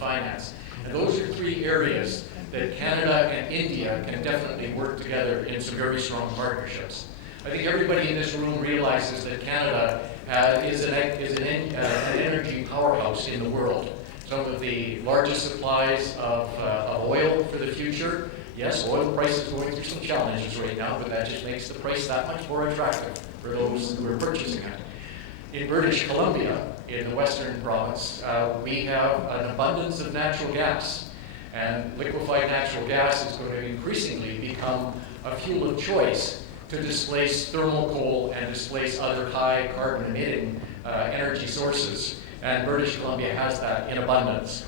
finance. And those are three areas that Canada and India can definitely work together in some very strong partnerships. I think everybody in this room realizes that Canada is an energy powerhouse in the world. Some of the largest supplies of oil for the future. Yes, oil prices are going through some challenges right now, but that just makes the price that much more attractive for those who are purchasing it. In British Columbia, in the western province, we have an abundance of natural gas. And liquefied natural gas is going to increasingly become a fuel of choice to displace thermal coal and displace other high carbon emitting energy sources. And British Columbia has that in abundance.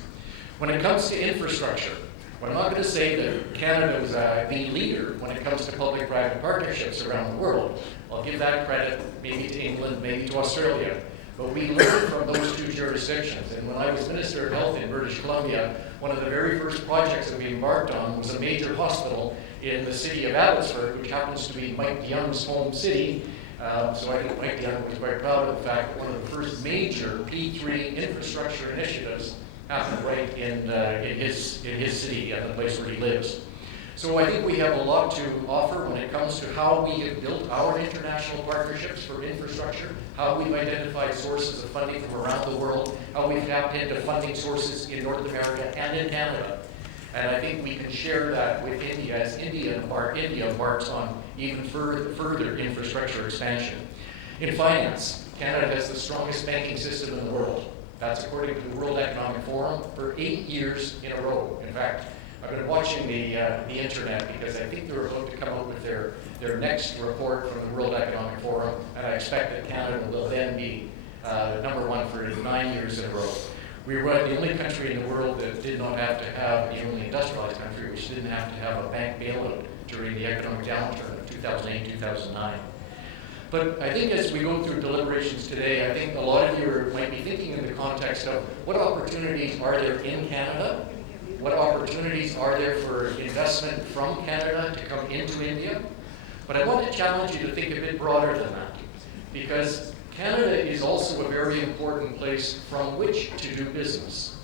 When it comes to infrastructure, well, I'm not going to say that Canada was the leader when it comes to public-private partnerships around the world. I'll give that credit maybe to England, maybe to Australia. But we learned from those two jurisdictions. And when I was Minister of Health in British Columbia, one of the very first projects that we embarked on was a major hospital in the city of Abbotsford, which happens to be Mike DeYoung's home city. So I think Mike DeYoung was quite proud of the fact that one of the first major P3 infrastructure initiatives happened right in his city and the place where he lives. So I think we have a lot to offer when it comes to how we have built our international partnerships for infrastructure, how we've identified sources of funding from around the world, how we've tapped into funding sources in North America and in Canada. And I think we can share that with India as India embarks on even further infrastructure expansion. In finance, Canada has the strongest banking system in the world. That's according to the World Economic Forum for 8 years in a row. In fact, I've been watching the internet because I think they're about to come out with their next report from the World Economic Forum, and I expect that Canada will then be number one for 9 years in a row. We were the only country in the world that did not have to have, the only industrialized country which didn't have to have a bank bailout during the economic downturn of 2008, 2009. But I think as we go through deliberations today, I think a lot of you might be thinking in the context of what opportunities are there in Canada? What opportunities are there for investment from Canada to come into India? But I want to challenge you to think a bit broader than that, because Canada is also a very important place from which to do business.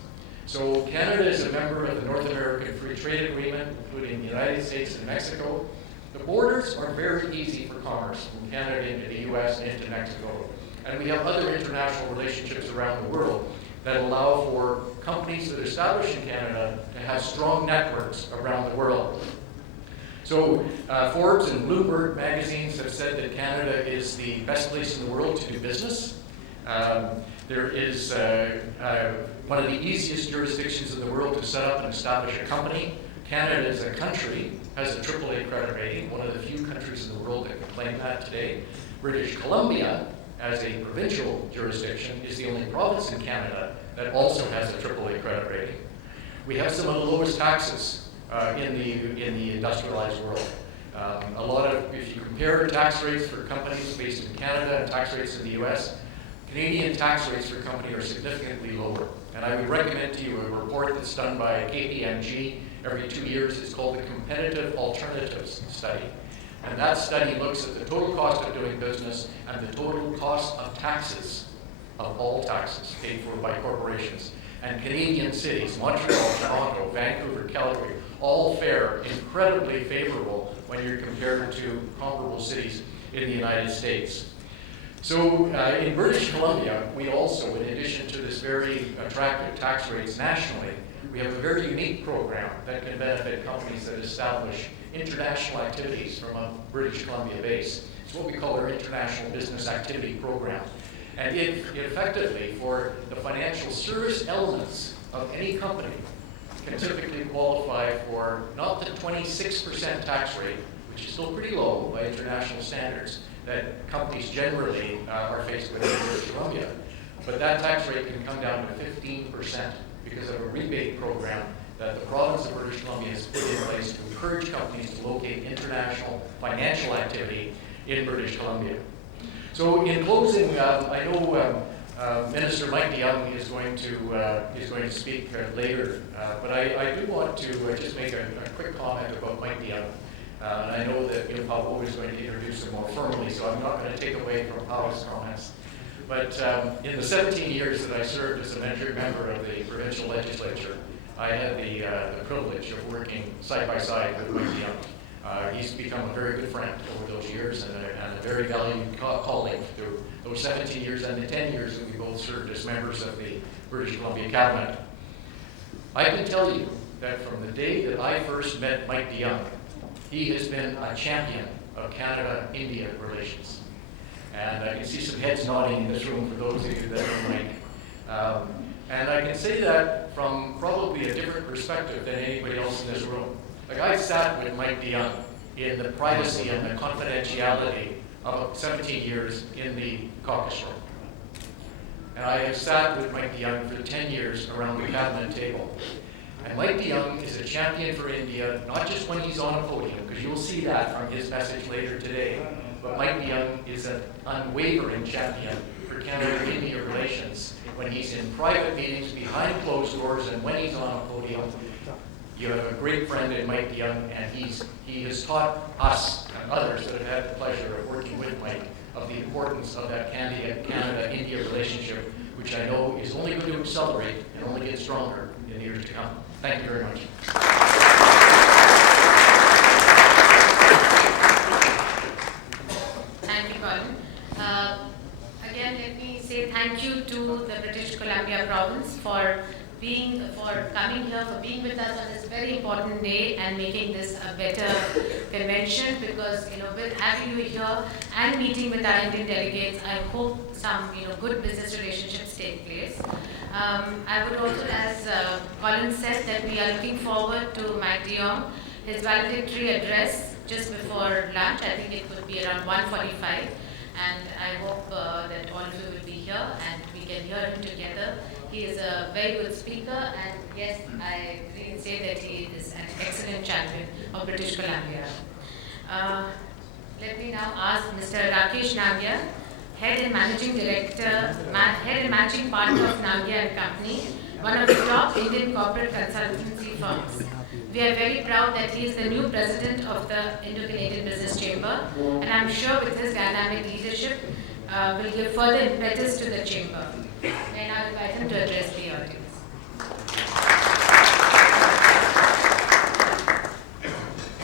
So Canada is a member of the North American Free Trade Agreement, including the United States and Mexico. The borders are very easy for commerce from Canada into the US and into Mexico. And we have other international relationships around the world that allow for companies that establish in Canada to have strong networks around the world. So Forbes and Bloomberg magazines have said that Canada is the best place in the world to do business. There is one of the easiest jurisdictions in the world to set up and establish a company. Canada as a country has a AAA credit rating, one of the few countries in the world that can claim that today. British Columbia, as a provincial jurisdiction, is the only province in Canada that also has a AAA credit rating. We have some of the lowest taxes in the industrialized world. If you compare tax rates for companies based in Canada and tax rates in the US, Canadian tax rates for companies are significantly lower. And I would recommend to you a report that's done by KPMG every 2 years. It's called the Competitive Alternatives Study. And that study looks at the total cost of doing business and the total cost of taxes, of all taxes paid for by corporations. And Canadian cities, Montreal, Toronto, Vancouver, Calgary, all fare incredibly favorable when you're compared to comparable cities in the United States. So in British Columbia, we also, in addition to this very attractive tax rates nationally, we have a very unique program that can benefit companies that establish international activities from a British Columbia base. It's what we call our International Business Activity Program. And it effectively, for the financial service elements of any company, can typically qualify for not the 26% tax rate, which is still pretty low by international standards, that companies generally are faced with in British Columbia. But that tax rate can come down to 15% because of a rebate program that the province of British Columbia has put in place to encourage companies to locate international financial activity in British Columbia. So in closing, I know Minister Mike DeYoung is going to speak later, but I do want to just make a quick comment about Mike DeYoung. And I know that Pao is going to introduce him more formally, so I'm not going to take away from Pao's comments. But in the 17 years that I served as a member of the provincial legislature, I had the privilege of working side by side with Mike DeYoung. He's become a very good friend over those years and a very valued colleague through those 17 years and the 10 years that we both served as members of the British Columbia Cabinet. I can tell you that from the day that I first met Mike DeYoung, he has been a champion of Canada-India relations. And I can see some heads nodding in this room for those of you that know Mike. And I can say that from probably a different perspective than anybody else in this room. Like, I sat with Mike DeYoung in the privacy and the confidentiality of 17 years in the caucus room. And I have sat with Mike DeYoung for 10 years around the cabinet table. And Mike DeYoung is a champion for India, not just when he's on a podium, because you'll see that from his message later today, but Mike DeYoung is an unwavering champion for Canada-India relations when he's in private meetings behind closed doors and when he's on a podium. You have a great friend in Mike DeYoung, and he has taught us and others that have had the pleasure of working with Mike of the importance of that Canada-India relationship, which I know is only going to accelerate and only get stronger in the years to come. Thank you very much. Thank you, Colin. Again, let me say thank you to the British Columbia province for coming here, for being with us on this very important day and making this a better convention, because with having you here and meeting with our Indian delegates, I hope some good business relationships take place. I would also, as Colin said, that we are looking forward to Mike DeYoung, his valedictory address just before lunch. I think it would be around 1:45, and I hope that all of you will be here and we can hear him together. He is a very good speaker, and yes, I really say that he is an excellent champion of British Columbia. Let me now ask Mr. Rakesh Nambiar, Head and Managing Director, Head and Managing Partner of Nambiar & Company, one of the top Indian corporate consultancy firms. We are very proud that he is the new president of the Indo-Canadian Business Chamber, and I'm sure with his dynamic leadership will give further impetus to the chamber. And I invite him to address the audience.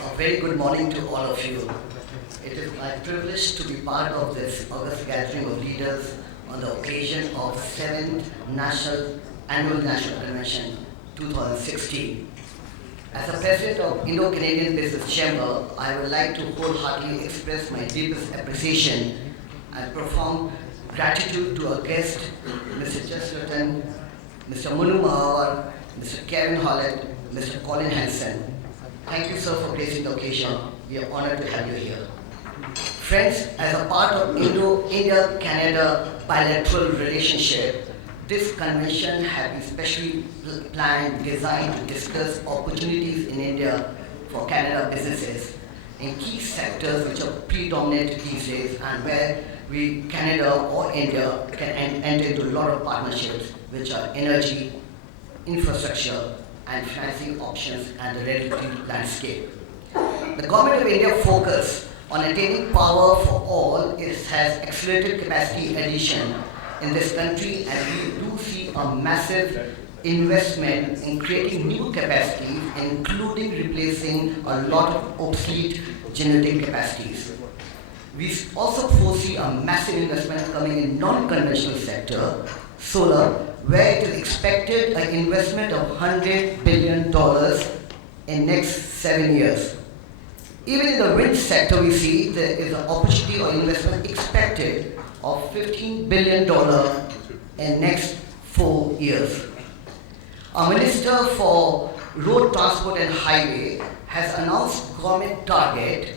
A very good morning to all of you. It is my privilege to be part of this august gathering of leaders on the occasion of 7th Annual National Convention 2016. As the President of Indo-Canadian Business Chamber, I would like to wholeheartedly express my deepest appreciation and profound gratitude to our guests, Mr. Chesterton, Mr. Manu Mahawar, Mr. Kevin Hollett, Mr. Colin Hanson. Thank you, sir, for gracing the occasion. We are honored to have you here. Friends, as a part of India-Canada bilateral relationship, this convention has been specially planned, designed to discuss opportunities in India for Canada businesses in key sectors which are predominant these days and where we, Canada or India, can enter into a lot of partnerships, which are energy, infrastructure, and financing options and the regulatory landscape. The Government of India focus on attaining power for all has accelerated capacity addition in this country, and we do see a massive investment in creating new capacities, including replacing a lot of obsolete generating capacities. We also foresee a massive investment coming in non-conventional sector, solar, where it is expected an investment of $100 billion in next 7 years. Even in the wind sector, we see there is an opportunity or investment expected of $15 billion in next 4 years. Our Minister for Road Transport and Highway has announced government target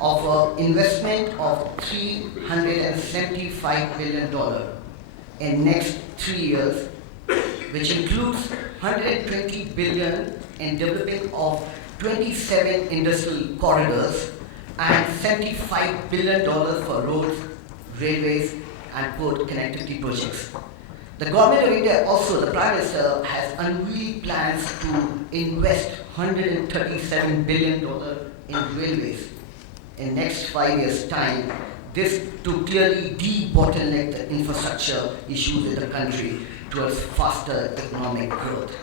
of investment of $375 billion in next 3 years, which includes $120 billion in developing of 27 industrial corridors and $75 billion for roads, railways, and port connectivity projects. The Government of India also, the Prime Minister, has unveiled plans to invest $137 billion in railways in next 5 years' time. This to clearly de-bottleneck the infrastructure issues in the country towards faster economic growth.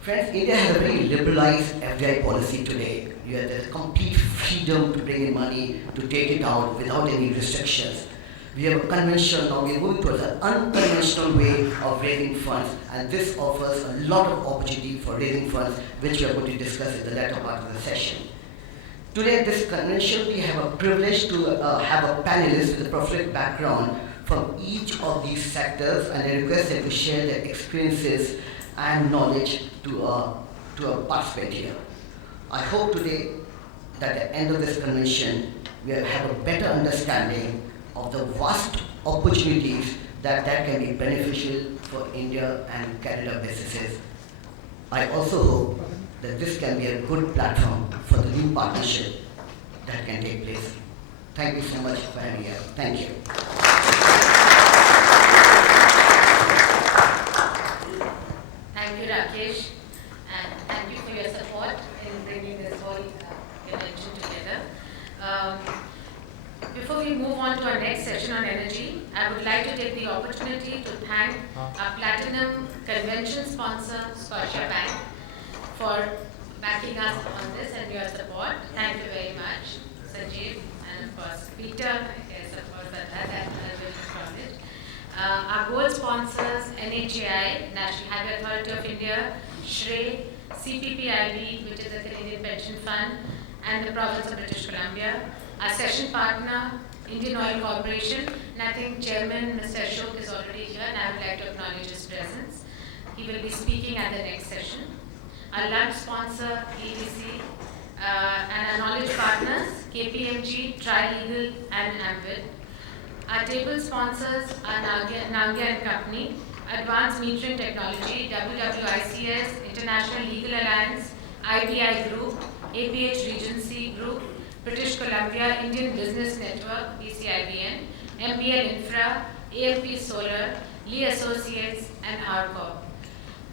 Friends, India has a very liberalized FDI policy today. You have the complete freedom to bring in money, to take it out without any restrictions. We have a conventional, now we are moving towards an unconventional way of raising funds, and this offers a lot of opportunity for raising funds, which we are going to discuss in the latter part of the session. Today at this convention, we have a privilege to have a panelist with a professional background from each of these sectors, and I request them to share their experiences and knowledge to a participant here. I hope today that at the end of this convention, we will have a better understanding of the vast opportunities that can be beneficial for India and Canada businesses. I also hope that this can be a good platform for the new partnership that can take place. Thank you so much for having me here. Thank you. Thank you, Rakesh, and thank you for your support in bringing this whole convention together. Before we move on to our next session on energy, I would like to take the opportunity to thank our Platinum Convention sponsor, Scotiabank, for backing us on this and your support. Thank you very much, Sanjeev, and of course, Peter, I guess, of course, that I will acknowledge. Our gold sponsors, NHAI, National Highway Authority of India, SHREY, CPPIB, which is the Canadian Pension Fund, and the Province of British Columbia. Our session partner, Indian Oil Corporation, and I think Chairman Mr. Ashok is already here, and I would like to acknowledge his presence. He will be speaking at the next session. Our lunch sponsor, EDC, and our knowledge partners, KPMG, Tri-Legal, and Ambit. Our table sponsors are Nangia & Company, Advanced Metering Technology, WWICS, International Legal Alliance, IBI Group, APH Regency Group, British Columbia, Indian Business Network, BCIBN, MBL Infra, AFP Solar, Lee Associates, and RCorp.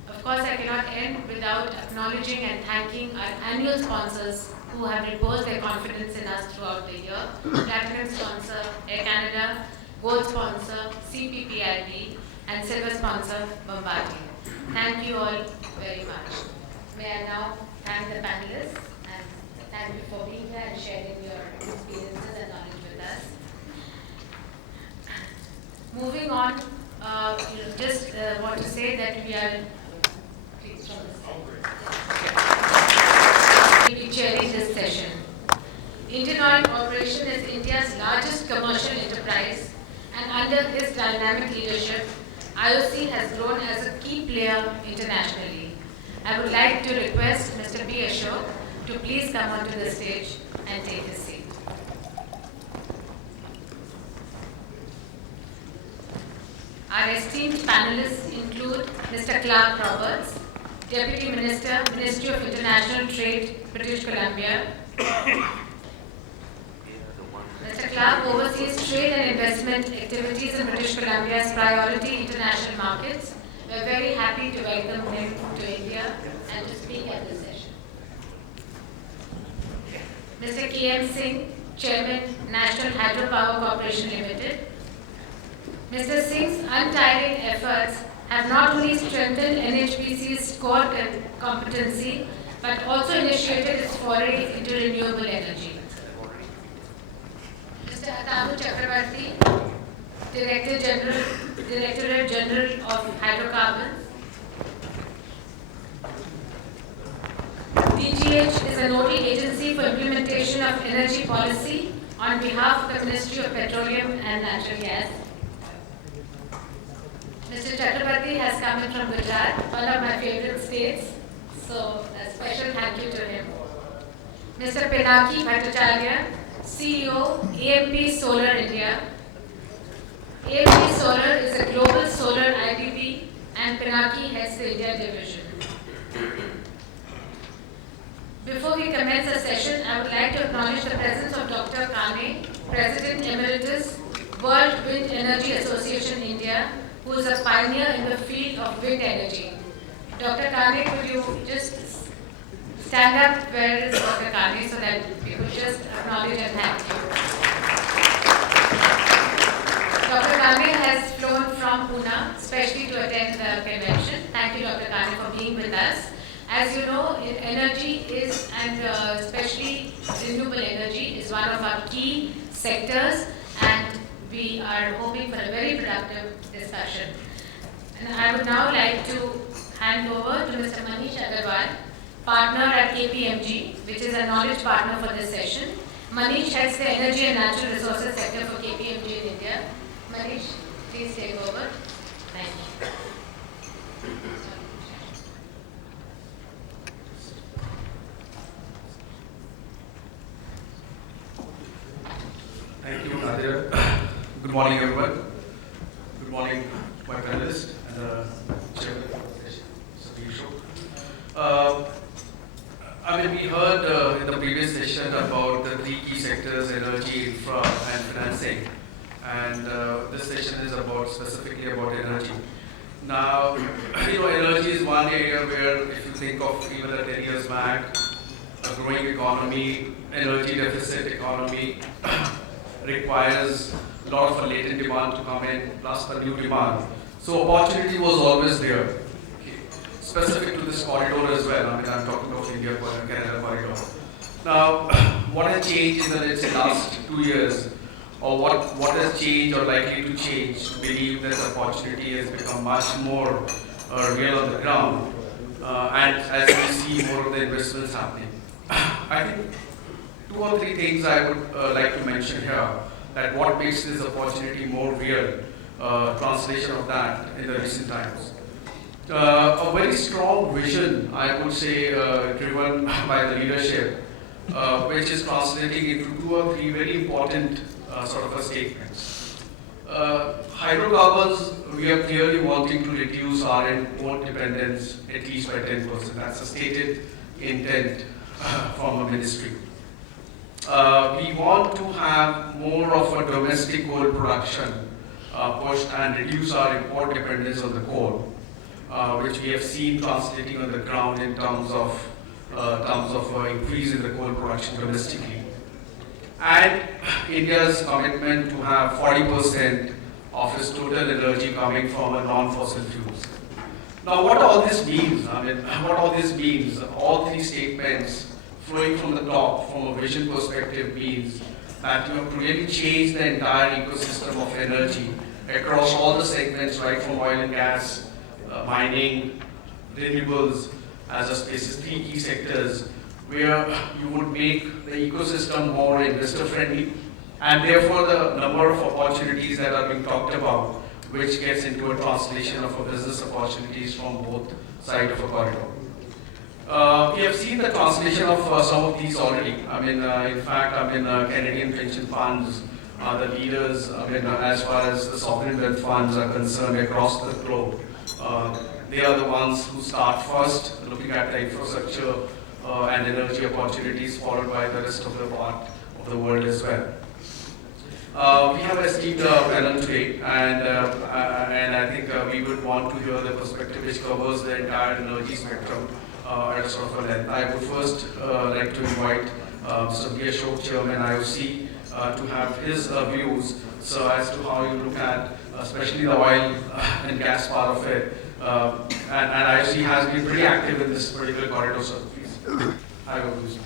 Of course, I cannot end without acknowledging and thanking our annual sponsors who have reposed their confidence in us throughout the year. Platinum sponsor, Air Canada, Gold sponsor, CPPIB, and Silver sponsor, Bombardier. Thank you all very much. May I now thank the panelists, and thank you for being here and sharing your experiences and knowledge with us. Moving on, just want to say that we are we'll be chairing this session. Indian Oil Corporation is India's largest commercial enterprise, and under his dynamic leadership, IOC has grown as a key player internationally. I would like to request Mr. B. Ashok to please come onto the stage and take his seat. Our esteemed panelists include Mr. Clark Roberts, Deputy Minister, Ministry of International Trade, British Columbia. Mr. Clark oversees trade and investment activities in British Columbia's priority international markets. We are very happy to welcome him to India and to speak at this session. Mr. K.M. Singh, Chairman, National Hydropower Corporation Limited. Mr. Singh's untiring efforts have not only strengthened NHPC's core competency, but also initiated its foray into renewable energy. Mr. Atamu Chakrabarti, Directorate General of Hydrocarbons. DGH is a nodal agency for implementation of energy policy on behalf of the Ministry of Petroleum and Natural Gas. Mr. Chakrabarti has come in from Gujarat, one of my favorite states, so a special thank you to him. Mr. Pinaki Bhattacharya, CEO, AMP Solar India. AMP Solar is a global solar IPP, and Pinaki heads the India division. Before we commence the session, I would like to acknowledge the presence of Dr. Kane, President Emeritus, World Wind Energy Association India, who is a pioneer in the field of wind energy. Dr. Kane, could you just stand up? Where is Dr. Kane so that we could just acknowledge and thank you. Dr. Kane has flown from Pune, especially to attend the convention. Thank you, Dr. Kane, for being with us. As you know, energy is, and especially renewable energy, is one of our key sectors, and we are hoping for a very productive discussion. And I would now like to hand over to Mr. Manish Agarwal, partner at KPMG, which is a knowledge partner for this session. Manish heads the energy and natural resources sector for KPMG in India. Manish, please take over. Thank you. Thank you, Nadia. Good morning, everyone. Good morning, my panelists and chairman of the session, we heard in the previous session about the three key sectors: energy, infra, and financing. And this session is specifically about energy. Now, energy is one area where, if you think of even 10 years back, a growing economy, energy deficit economy requires a lot of latent demand to come in, plus the new demand. So opportunity was always there. Okay. Specific to this corridor as well. I'm talking of India-Canada corridor. Now, what has changed in the, let's say, last 2 years, or what has changed or likely to change to believe that the opportunity has become much more real on the ground, and as we see more of the investments happening. I think 2 or 3 things I would like to mention here, that what makes this opportunity more real, translation of that in the recent times. A very strong vision, I would say, driven by the leadership, which is translating into 2 or 3 very important sort of statements. Hydrocarbons, we are clearly wanting to reduce our own dependence at least by 10%. That's a stated intent from the ministry. We want to have more of a domestic coal production pushed and reduce our import dependence on the coal, which we have seen translating on the ground in terms of increase in the coal production domestically. And India's commitment to have 40% of its total energy coming from a non-fossil fuels. Now, what all this means? What all this means? All 3 statements flowing from the top, from a vision perspective, means that you have to really change the entire ecosystem of energy across all the segments, right from oil and gas, mining, renewables, as a spaces, 3 key sectors, where you would make the ecosystem more investor friendly, and therefore the number of opportunities that are being talked about, which gets into a translation of a business opportunities from both sides of a corridor. We have seen the translation of some of these already. In fact, Canadian pension funds are the leaders, as far as the sovereign wealth funds are concerned across the globe. They are the ones who start first, looking at the infrastructure and energy opportunities, followed by the rest of the part of the world as well. We have esteemed panel today, and I think we would want to hear the perspective which covers the entire energy spectrum at a sort of a length. I would first like to invite Mr. V. Ashok, Chairman IOC, to have his views so as to how you look at especially the oil and gas part of it. And IOC has been pretty active in this particular corridor, so please, I will use.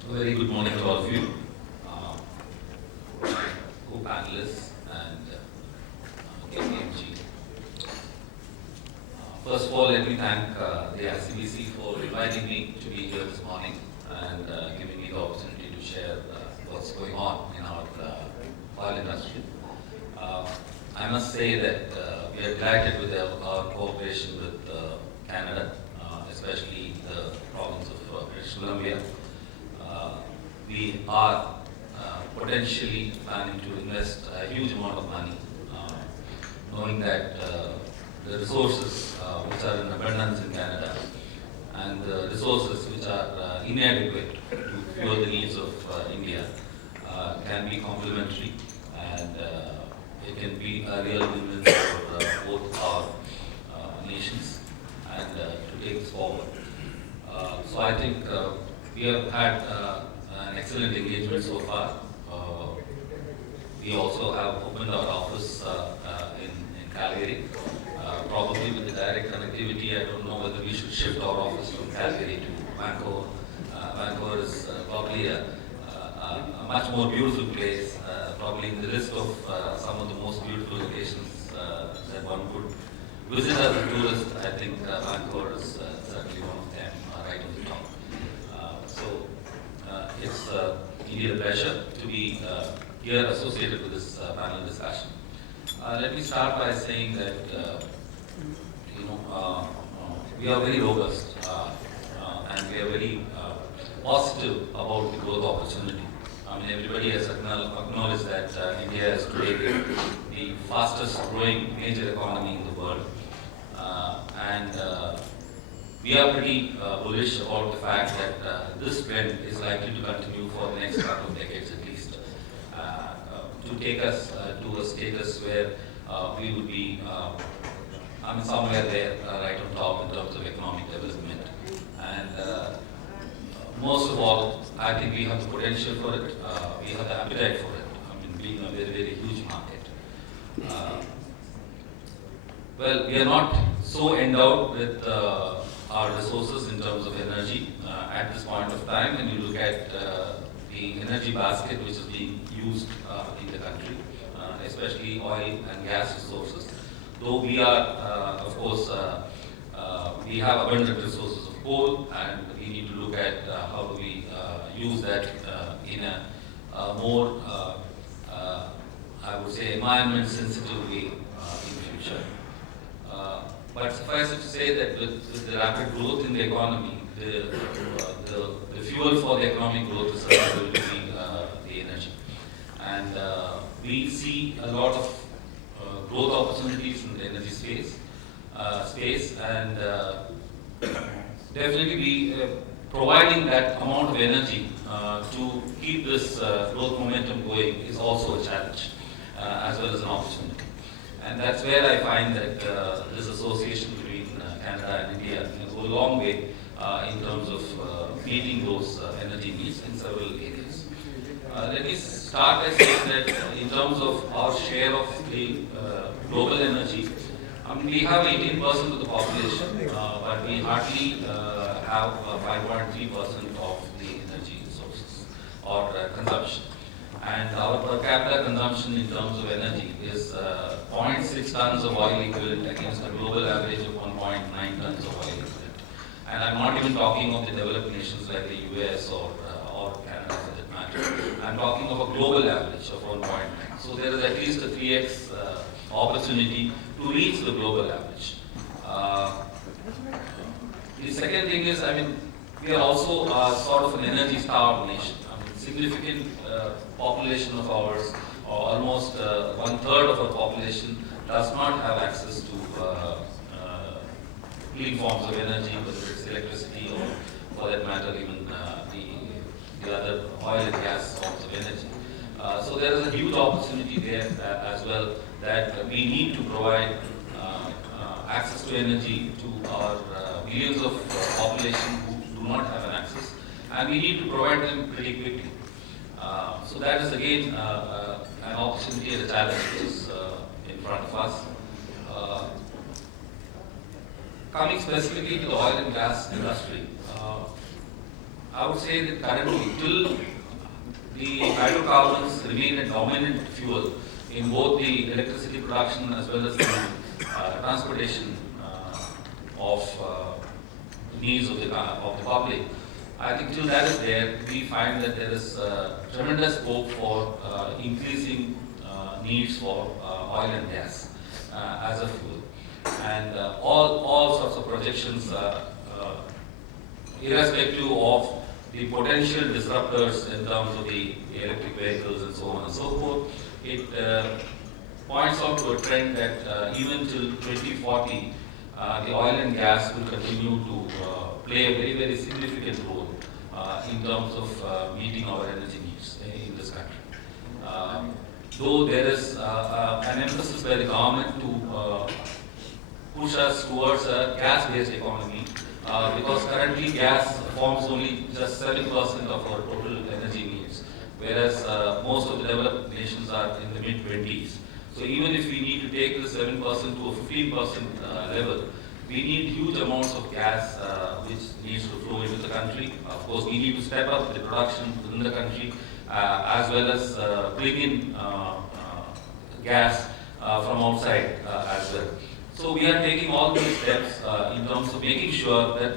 A very good morning to all of you, co-panelists and KPMG. First of all, let me thank the ICBC for inviting me to be here this morning and giving me the opportunity to share what's going on in our oil industry. I must say that we are delighted with our cooperation with Canada, especially the province of British Columbia. We are potentially planning to invest a huge amount of money, knowing that the resources which are in abundance in Canada and the resources which are inadequate to fuel the needs of India can be complementary, and it can be a real win-win for both our nations and to take this forward. So I think we have had an excellent engagement so far. We also have opened our office in Calgary. Probably with the direct connectivity, I don't know whether we should shift our office from Calgary to Vancouver. Vancouver is probably a much more beautiful place, probably in the list of some of the most beautiful locations that one could visit as a tourist. I think Vancouver is certainly one of them, right on the top. It's indeed a pleasure to be here associated with this panel discussion. Let me start by saying that we are very robust and we are very positive about the growth opportunity. I mean, everybody has acknowledged that India is today the fastest growing major economy in the world. We are pretty bullish about the fact that this trend is likely to continue for the next couple of decades at least, to take us to a status where we would be, somewhere there, right on top in terms of economic development. And most of all, I think we have the potential for it. We have the appetite for it. I mean, being a very, very huge market. Well, we are not so endowed with our resources in terms of energy at this point of time. When you look at the energy basket which is being used in the country, especially oil and gas resources. Though we are, of course, we have abundant resources of coal, and we need to look at how do we use that in a more, I would say, environment-sensitive way in the future. But suffice it to say that with the rapid growth in the economy, the fuel for the economic growth is certainly going to be the energy. And we see a lot of growth opportunities in the energy space, and definitely be providing that amount of energy to keep this growth momentum going is also a challenge as well as an opportunity. And that's where I find that this association between Canada and India go a long way in terms of meeting those energy needs in several areas. Let me start by saying that in terms of our share of the global energy, we have 18% of the population, but we hardly have 5.3% of the energy resources or consumption. And our per capita consumption in terms of energy is 0.6 tons of oil equivalent against a global average of 1.9 tons of oil equivalent. And I'm not even talking of the developed nations like the US or Canada for that matter. I'm talking of a global average of 1.9. So there is at least a 3x opportunity to reach the global average. The second thing is, we are also sort of an energy starved nation. Significant population of ours, or almost 1/3 of our population, does not have access to clean forms of energy, whether it's electricity or, for that matter, even the other oil and gas forms of energy. So there is a huge opportunity there as well, that we need to provide access to energy to our millions of population who do not have an access, and we need to provide them pretty quickly. So that is again an opportunity and a challenge which is in front of us. Coming specifically to the oil and gas industry, I would say that currently, till the hydrocarbons remain a dominant fuel in both the electricity production as well as the transportation of needs of the public, I think till that is there, we find that there is tremendous scope for increasing needs for oil and gas as a fuel. And all sorts of projections, irrespective of the potential disruptors in terms of the electric vehicles and so on and so forth, it points out to a trend that even till 2040, the oil and gas will continue to play a very, very significant role in terms of meeting our energy needs in this country. though there is an emphasis by the government to push us towards a gas-based economy, because currently gas forms only just 7% of our total energy needs, whereas most of the developed nations are in the mid-20s. So even if we need to take the 7% to a 15% level, we need huge amounts of gas which needs to flow into the country. Of course, we need to step up the production within the country, as well as bring in gas from outside as well. So we are taking all these steps in terms of making sure that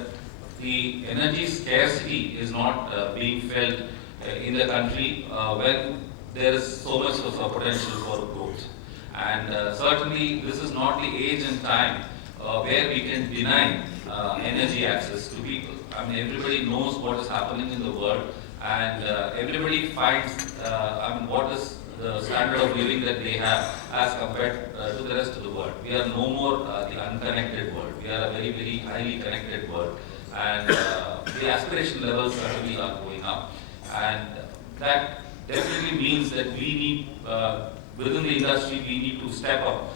the energy scarcity is not being felt in the country when there is so much of a potential for growth. And certainly this is not the age and time where we can deny energy access to people. I mean, everybody knows what is happening in the world, and everybody finds, what is the standard of living that they have as compared to the rest of the world. We are no more the unconnected world. We are a very, very highly connected world, and the aspiration levels certainly are going up. And that definitely means that we need, within the industry, we need to step up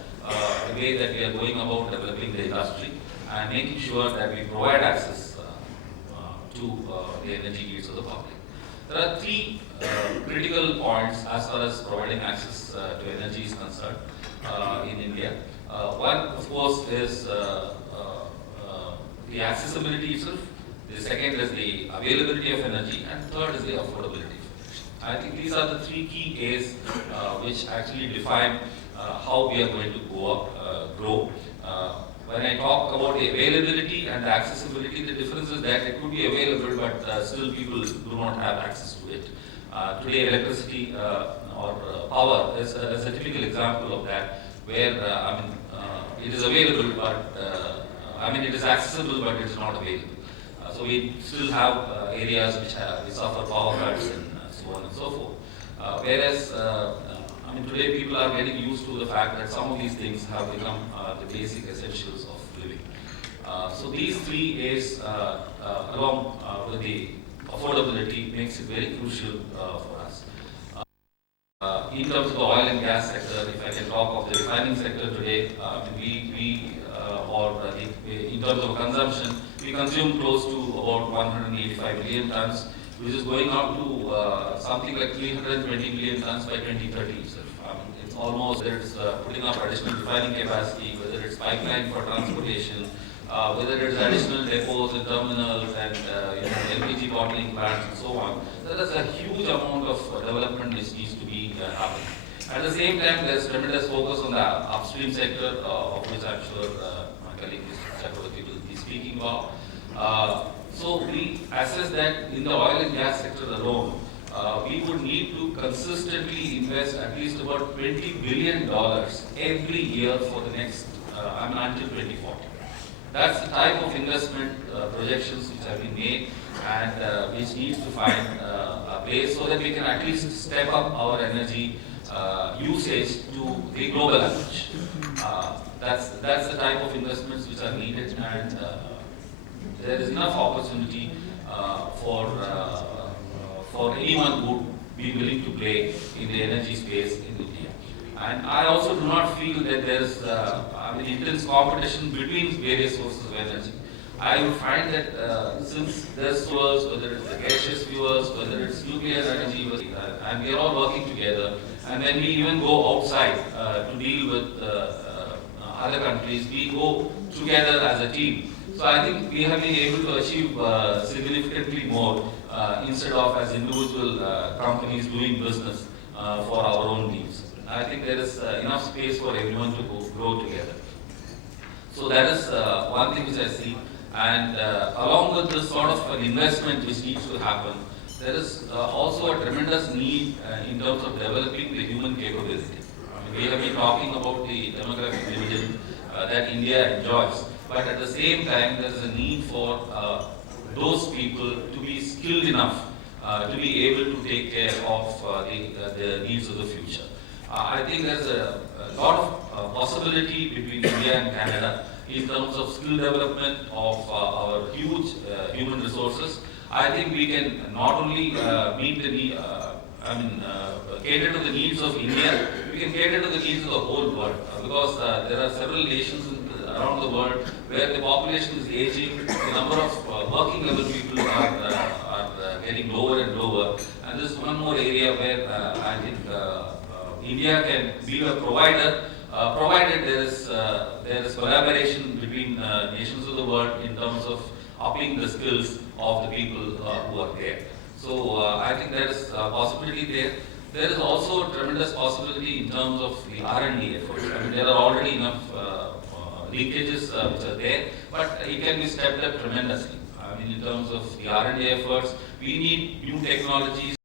the way that we are going about developing the industry and making sure that we provide access to the energy needs of the public. There are three critical points as far as providing access to energy is concerned in India. One, of course, is the accessibility itself. The second is the availability of energy, and third is the affordability. I think these are the three key A's which actually define how we are going to grow. When I talk about the availability and the accessibility, the difference is that it could be available, but still people do not have access to it. Today, electricity or power is a typical example of that, where it is available, but it is accessible, but it is not available. So we still have areas which suffer power cuts and so on and so forth. Whereas today people are getting used to the fact that some of these things have become the basic essentials of living. So these three A's, along with the affordability, makes it very crucial for us. In terms of the oil and gas sector, if I can talk of the refining sector today, in terms of consumption, we consume close to about 185 million tons, which is going up to something like 320 million tons by 2030 itself. It's almost, whether it's putting up additional refining capacity, whether it's pipeline for transportation, whether it's additional depots and terminals and LPG bottling plants and so on. There is a huge amount of development which needs to be happening. At the same time, there's tremendous focus on the upstream sector, of which I'm sure my colleague Mr. Chakravarti will be speaking about. So we assess that in the oil and gas sector alone, we would need to consistently invest at least about $20 billion every year for the next, until 2040. That's the type of investment projections which have been made, and which needs to find a place so that we can at least step up our energy usage to the global average. That's the type of investments which are needed, and there is enough opportunity for anyone who would be willing to play in the energy space in India. And I also do not feel that there is intense competition between various sources of energy. I would find that since there's fuels, whether it's the gaseous fuels, whether it's nuclear energy, and we are all working together, and when we even go outside to deal with other countries, we go together as a team. So I think we have been able to achieve significantly more instead of as individual companies doing business for our own needs. I think there is enough space for everyone to grow together. So that is one thing which I see. And along with this sort of an investment which needs to happen, there is also a tremendous need in terms of developing the human capability. We have been talking about the demographic dividend that India enjoys, but at the same time there is a need for those people to be skilled enough to be able to take care of the needs of the future. I think there's a lot of possibility between India and Canada in terms of skill development of our huge human resources. I think we can not only meet the need, cater to the needs of India, we can cater to the needs of the whole world. Because there are several nations around the world where the population is aging, the number of working level people are getting lower and lower. And this is one more area where I think India can be a provider, provided there is collaboration between nations of the world in terms of upping the skills of the people who are there. So I think there is a possibility there. There is also a tremendous possibility in terms of the R&D efforts. There are already enough leakages which are there, but it can be stepped up tremendously. In terms of the R&D efforts, we need new technologies